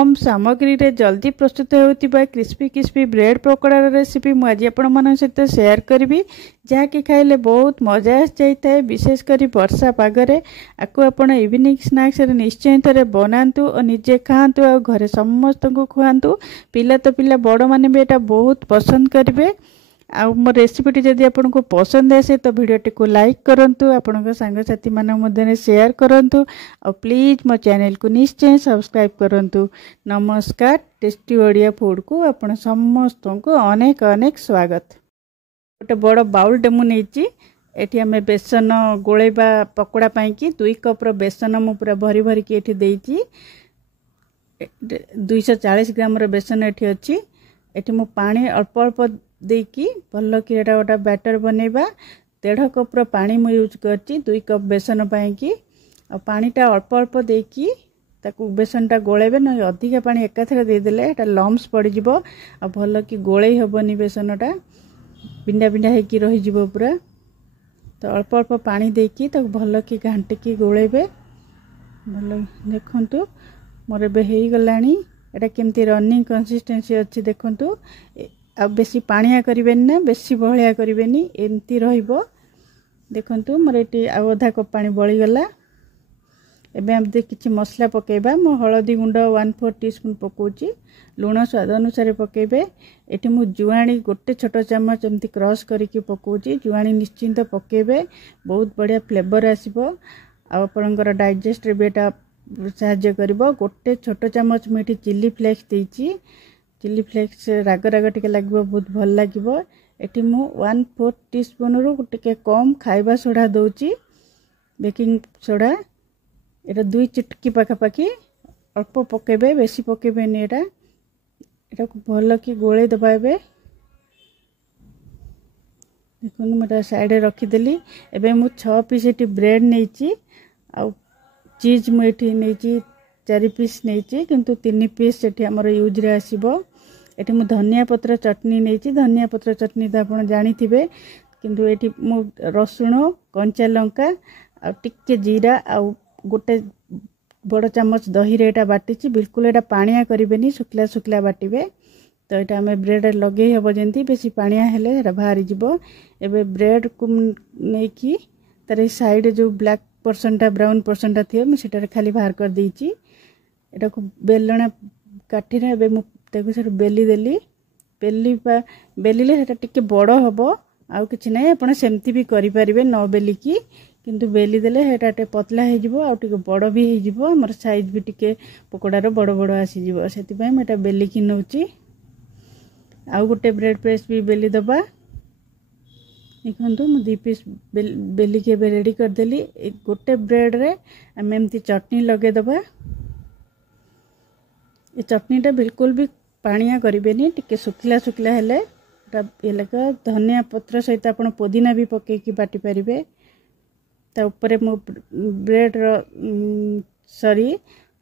कम सामग्री रे जल्दी प्रस्तुत होतिबा crispy crispy bread pakora recipe मु आज आपण मन सहित शेयर करी जहाँकि खाइले बहुत मजा आस जाए विशेष करी वर्षा पागरे आपको आपण इवनिंग स्नैक्स रे निश्चय थे बनातु और निजे खातु और घरे समस्त को खुआतु पिला तो पिला बड़ माने भी एटा बहुत पसंद करेंगे। आउ मो रेसिपीटी जदि आपको पसंद आसे तो वीडियोटी को लाइक करंतु आपण सांगसाथी मान मध्य शेयर करंतु और प्लीज मो चैनल को निश्चय सब्सक्राइब करंतु। नमस्कार, टेस्टी ओडिया फूड को आपण समस्त को अनेक अनेक स्वागत। गोटे बड़ बाउल मु नहीं एटी आम बेसन गोलेबा पकोड़ा पाई 2 कप बेसन मु पूरा भरी भरी की एठी देइची 240 ग्राम बेसन एठी अछि। एठी मु पानी अल्प अल्प देकी भल कि एटा गोटा बैटर बनेबा 1.5 कप पानी मु यूज करची 2 कप बेसन पाई की और पानीटा अल्प अल्प देकी ताकू बेसनटा गोलेबे न अधिक पानी एकाथरे दे देले एटा लम्स पड़ी जिवो आ भल कि गोले हबनी बेसनटा बिंडा बिंडा हेकी रही जिवो पूरा। तो अल्प अल्प पानी देकी ताकू भल कि घांटिकी गोलेबे भल देखंतु मोर बे हेई गलानी एटा केमती रनिंग कंसिस्टेंसी अछि देखंतु आ बेसी पानिया करिवेनी ना बेसी बहलिया करिवेनी एमती रहिबो देखंतु मोर एटी आधा कप पानी बळी गला। एबे हम दे किछि मसला पकेबा मो हळदी गुंड 1/4 टीस्पून पकोची लूण स्वाद अनुसार पकेबे। एटी मु जुआणी गोटे छोट चम्मच एमती क्रश करके पकोची जुआणी निश्चिंत पकेबे बहुत बढ़िया फ्लेवर आसीबो आ आपनकर डाइजेस्ट रे बेटा सहाय्य करिवो। गोटे छोट चम्मच मेटी चिली फ्लेक्स देइची चिली फ्लेक्स राग राग टिके लागबो बहुत भल लागबो। एटी मु 1/4 टीस्पून रु टिके कम खाइबा सोडा दउची बेकिंग सोडा एटा 2 चिटकी पाखापाखी अल्प पकेबे बेसी पकेबेनी एटा को भल कि गोले दबा एबे देखुन मोटा साइड रे रखी देली। एबे मु 6 पीस एटी ब्रेड नेची आ चीज मु एटी नेची 4 पीस नेची किंतु 3 पीस एटी हमर यूज रे आसीबो। एटी मु धनिया पत्र चटनी नेची धनिया पत्र चटनी तो आपण जानि थिबे किंतु एटी मु रसुण कंचा लंका आ टिके जीरा आ गोटे बड़ चम्मच दही रे एटा बाटिची बिल्कुल एटा पानिया करिवेनी सुखला सुखला बाटिबे। तो एटा हमें ब्रेड लगे हबो जेंती बेसी पानिया हेले एटा बाहरी जिवो। एबे ब्रेड को नेकी तारे साइड जो ब्लैक पर्सनटा ब्राउन पर्सनटा थियो मैं सेटा खाली बाहर कर देइची। एटा को बेलणा काठी रे एबे मु ताकू से बेली देली बेलिले सेटा टिके बड़ हबो आउ किछि नै आपण सेमती भी करि परिबे न बेली की किंतु बेली देले सेटा टे पतला हे जिवो आ टिके बड़ भी हे जिवो हमर साइज भी टिके पकोड़ा रो बड़ बड़ आसी जिवो सेति पय मेटा बेली की नउची। आउ गोटे ब्रेड पेस्ट भी बेली दबा देखंतु मु 2 पीस बेली के रेडी कर देली। गोटे ब्रेड रे हम एमती चटनी लगे दबा ये चटनीटा बिल्कुल भी पानिया करिवेनी टिके सुखला सुखला हेले ये लगा धनिया पत्र सहित आपण पुदीना भी पके की बाटी परिबे। ता ऊपर मु ब्रेड रो सॉरी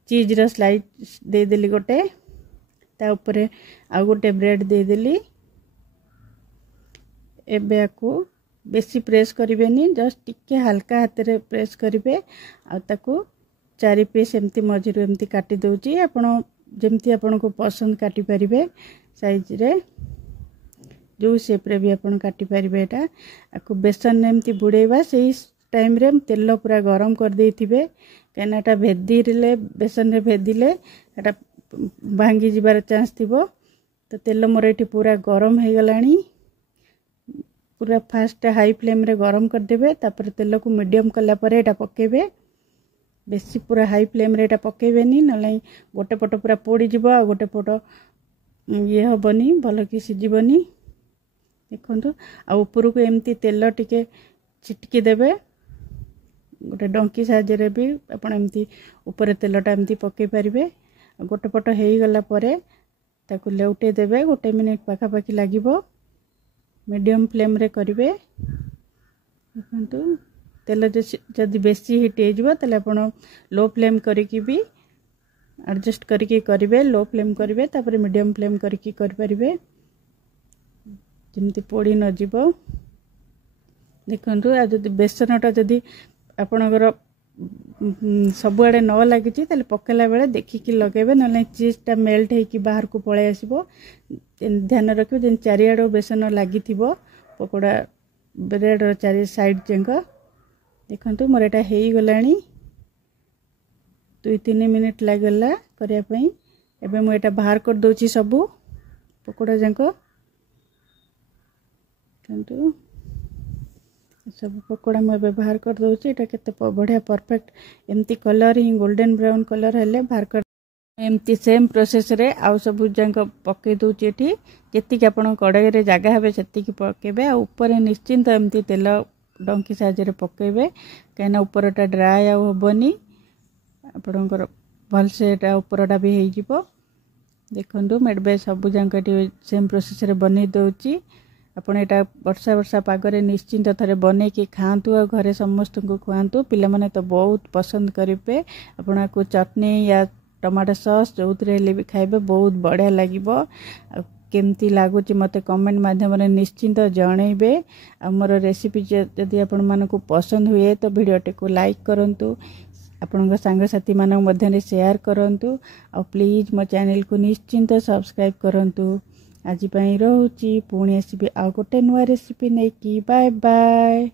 चीज रो स्लाइस दे देली गोटे ता ऊपर आ गोटे ब्रेड दे देली। एबे को बेसी प्रेस करिवेनी जस्ट टिके हल्का हाथ रे प्रेस करिवे आ ताकू 4 पीस एमती मझिरु एमती काटी दउची आपण जेमती आपण को पसंद काटी परिबे साइज रे जो शेप रे भी आपण काटी परिबे। एटा आकु बेसन एमती बुड़ेबा सेही टाइम रे तेल पूरा गरम कर देथिबे केनाटा भेदिले बेसन रे भेदिले एटा भांगी जिबार चांस थिबो। तो तेल मोर एठी पूरा गरम हे गलानी पूरा फास्ट हाई फ्लेम रे गरम कर देबे तापर तेल को मीडियम कला परे एटा पकेबे बेसी पूरा हाई फ्लेम रे एटा पकेबेनी नलै गोटे पट पूरा पोड़ी जिवो आ गोटे पट ये हबनी भल कि सिजिबनी देखंतु आ ऊपर को एमती तेल टिके चिटकी देबे गोटे डंकी साहाଯ୍य रे भी आपण एमती ऊपर तेलटा एमती पके परिबे। गोटे पट हेई गला परे ताकू लेउटे देबे गोटे मिनिट पाखा पाखी लागिबो मीडियम फ्लेम रे करिवे देखंतु तेल जदि बेसी हिट हे जिवो तले आपण लो फ्लेम करिकि भी एडजस्ट करके करिवे लो फ्लेम करिवे तापर मीडियम फ्लेम करके कर परिवे जेमती पोड़ी न जिवो देखंतु आ जदि बेसनटा जदि आपणकर सबुआड़े न लगी पकेला बेले देखिकी लगेबे ना चीजटा मेल्ट होगी बाहर को पलै आसो। ध्यान रखिए जेन चारिआड़ बेसन लगी पकोड़ा ब्रेड चारि साइड जाक देखु मोर एटा हो गला 2-3 मिनिट लगला करने। एबे मु एटा बाहर कर दोची सबू पकोड़ा जाक सब पकोड़ा मुझे बाहर कर दूसरी। एटा केते बढ़िया परफेक्ट एमती कलर ही गोल्डन ब्राउन कलर हेले बाहर कर एमती सेम प्रोसेस रे आउ सब जाक पकई दूची। एठी जेतिक आपण कड़ाई रे जगह हेबे सेतिक पकेबे आ ऊपर निश्चिंत एमती तेल डंकी साहाଯ୍य पकेबे कहीं ऊपरटा ड्राए आउ हेबनी आपणकर भलसे एटा ऊपरटा भी हो जिवो। देखंतु मेडबे सब जाक सेम प्रोसेस रे बनै दउची। आपण एटा वर्षा वर्षा पागरे निश्चिंत थरे बनै कि खातु आ घरे समस्त को खुआतु। पिला माने तो बहुत पसंद करेंगे। आपण को चटनी या टमाटो सॉस जो भी खाइबे बहुत बढ़िया लगिबो। केमती लागुची मते कमेंट माध्यम रे निश्चिंत जणैबे। हमर रेसिपी जदि आपण मानको पसंद हुए तो वीडियो को लाइक करंतु, आपण सांग साथी मानक मध्य शेयर करंतु और प्लीज मो चैनल को निश्चिंत सब्सक्राइब करंतु। आज रोची पुणी आसबि आ गोटे नुआ रेसिपी नहीं कि बाय बाय।